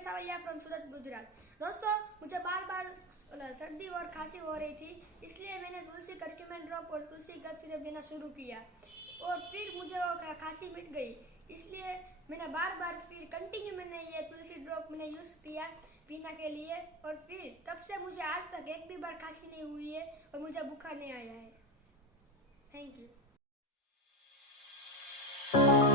Savaliya from Surat Gujarat. दोस्तों, मुझे बार बार सर्दी और खांसी हो रही थी, इसलिए मैंने तुलसी कर्क्यूमिन ड्रॉप और तुलसी का सिरप लेना शुरू किया और फिर मुझे वो खांसी मिट गई। इसलिए मैंने बार बार फिर कंटिन्यू मैंने ये तुलसी ड्रॉप मैंने यूज़ किया पीने के लिए और फिर तब से मुझे आज तक एक भी बार खांसी नहीं हुई है और मुझे बुखार नहीं आया है। Thank you.